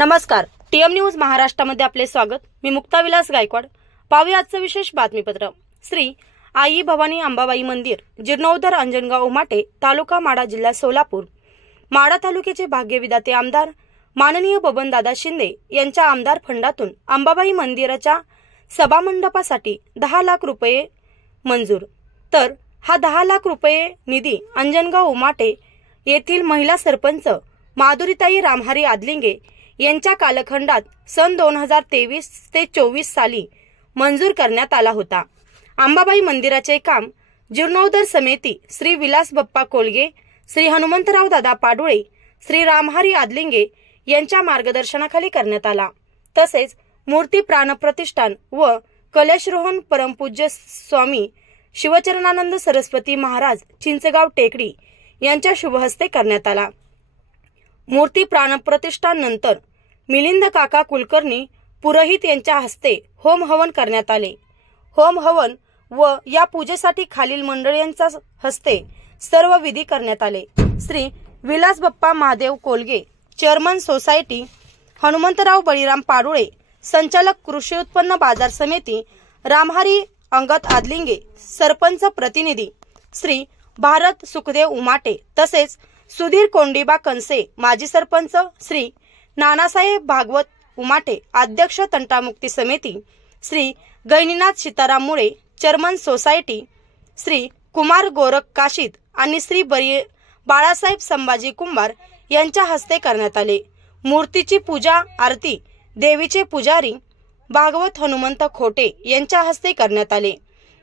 नमस्कार, TM news महाराष्ट्रामध्ये आपले स्वागत। मी मुक्ताविलास गायकवाड। पाहूया आजचं विशेष बातमीपत्र। श्री आई भवानी अंबाबाई मंदिर, जीर्णोद्धार, अंजनगाव उमाटे, तालुका माढा, जिल्हा सोलापूर। माढा तालुक्याचे भाग्यविधाते आमदार माननीय बबनदादा शिंदे यांच्या आमदार फंडातून अंबाबाई मंदिराच्या सभामंडपासाठी 10 लाख रुपये मंजूर। तर हा 10 लाख रुपये निधी अंजनगाव उमाटे येथील महिला सरपंच माधुरीताई रामहरी आदलिंगे यांच्या कालखंडात सन 2023 ते 24 साली मंजूर करण्यात आला होता। अंबाबाई मंदिराचे काम जीर्णोद्धार समिती श्री विलास बप्पा कोलगे, श्री हनुमंतराव दादा पाडुळे, श्री रामहरी आदलिंगे यांच्या मार्गदर्शनाखाली करण्यात आला। तसेच मूर्ती प्राणप्रतिष्ठान व कलशरोहण परमपूज्य स्वामी शिवचरणानंद सरस्वती महाराज चिंचगाव टेकडी यांच्या शुभहस्ते करण्यात आला। मूर्ती प्राणप्रतिष्ठान नंतर मिलिंद काका कुलकर्णी पुरोहित यांच्या हस्ते होम हवन करण्यात आले। होम हवन व या पूजेसाठी खालील मंडळींच्या हस्ते सर्व विधी करण्यात आले। श्री विलास बप्पा महादेव कोलगे, चेअरमन सोसायटी, हनुमंतराव बळीराम पाडुळे, संचालक कृषी उत्पन्न बाजार समिती, रामहरी अंगत आदलिंगे, सरपंच प्रतिनिधी श्री भारत सुखदेव उमाटे, तसेच सुधीर कोंडीबा कंसे, माजी सरपंच श्री नानासाहेब भागवत उमाटे, अध्यक्ष तंटामुक्ती समिती श्री गैनीनाथ सीताराम मुळे, चेअरमन सोसायटी श्री कुमार गोरख काशीद आणि श्री बाळासाहेब संभाजी कुंभार यांच्या हस्ते करण्यात आले। मूर्तीची पूजा आरती देवीचे पुजारी भागवत हनुमंत खोटे यांच्या हस्ते करण्यात आले।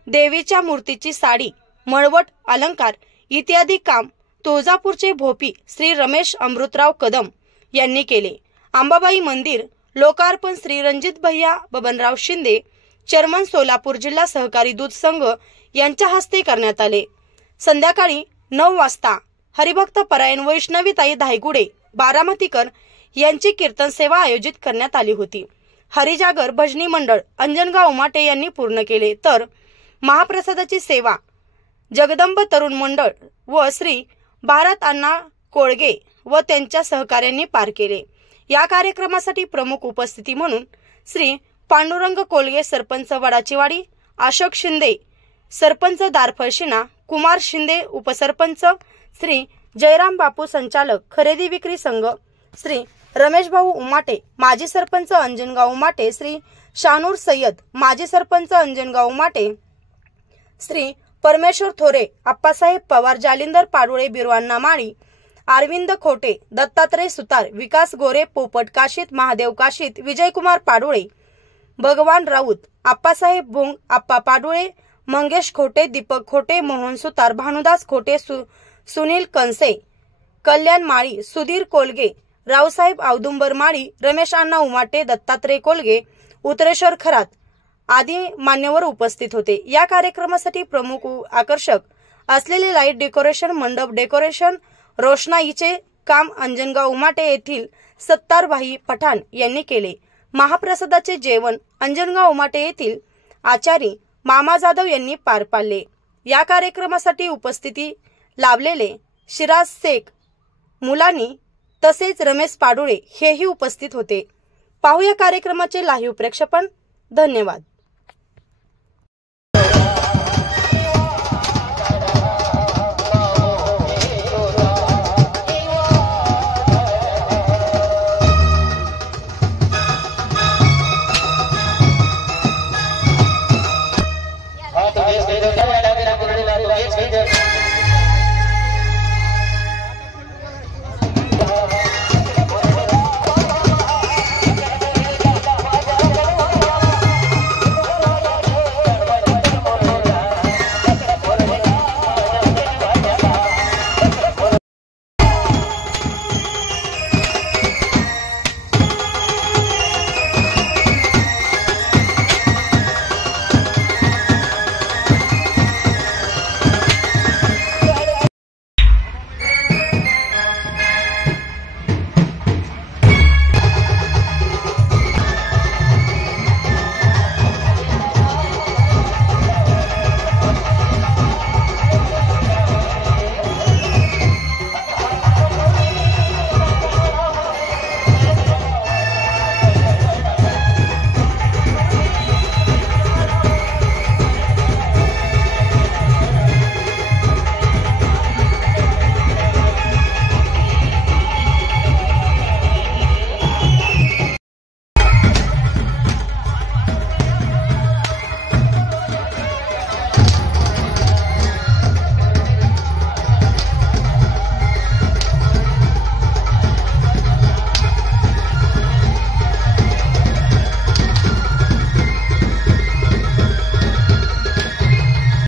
देवीच्या मूर्तीची साडी, मळवट, अलंकार इत्यादी काम तुळजापूरचे भोपी श्री रमेश अमृतराव कदम यांनी केले। अंबाबाई मंदिर लोकार्पण श्री रणजित भैया बबनराव शिंदे, चेअरमन सोलापूर जिल्हा सहकारी दूध संघ यांच्या हस्ते करण्यात आले। संध्याकाळी 9 वाजता हरिभक्त परायण वैष्णवीताई धायगुडे बारामतीकर यांची कीर्तन सेवा आयोजित करण्यात आली होती। हरिजागर भजनी मंडळ अंजनगाव उमाटे यांनी पूर्ण केले। तर महाप्रसादाची सेवा जगदंब तरुण मंडळ व श्री भारत अण्णा कोळगे व त्यांच्या सहकार्यांनी पार केले। या कार्यक्रमासाठी प्रमुख उपस्थिती म्हणून श्री पांडुरंग कोलगे, सरपंच वडाचीवाडी, अशोक शिंदे, सरपंच दारफळशिना, कुमार शिंदे, उपसरपंच श्री जयराम बापू, संचालक खरेदी विक्री संघ श्री रमेश भाऊ उमाटे, माजी सरपंच अंजनगाव उमाटे, श्री शानूर सय्यद, माजी सरपंच अंजनगाव उमाटे, श्री परमेश्वर थोरे, आप्पासाहेब पवार, जालिंदर पाडुळे, बिरवान्ना माळी, अरविंद खोटे, दत्तात्रय सुतार, विकास गोरे, पोपट काशीत, महादेव काशीत, विजयकुमार पाडुळे, भगवान राऊत, आप्पासाहेब भोंग, आप्पा पाडुळे, मंगेश खोटे, दीपक खोटे, मोहन सुतार, भानुदास खोटे, सुनील कंसे, कल्याण माळी, सुधीर कोलगे, रावसाहेब औदुंबर माळी, रमेश अण्णा उमाटे, दत्तात्रय कोलगे, उत्तरेश्वर खरात आदी मान्यवर उपस्थित होते। या कार्यक्रमासाठी प्रमुख आकर्षक असलेले लाईट डेकोरेशन, मंडप डेकोरेशन, रोषणाईचे काम अंजनगाव उमाटे येथील सत्तारभाई पठाण यांनी केले। महाप्रसादाचे जेवण अंजनगाव उमाटे येथील आचारी मामा जाधव यांनी पार पाडले। या कार्यक्रमासाठी उपस्थिती लाभलेले शिराज शेख मुलानी तसेच रमेश पाडुळे हेही उपस्थित होते। पाहूया कार्यक्रमाचे लाईव्ह प्रक्षेपण। धन्यवाद।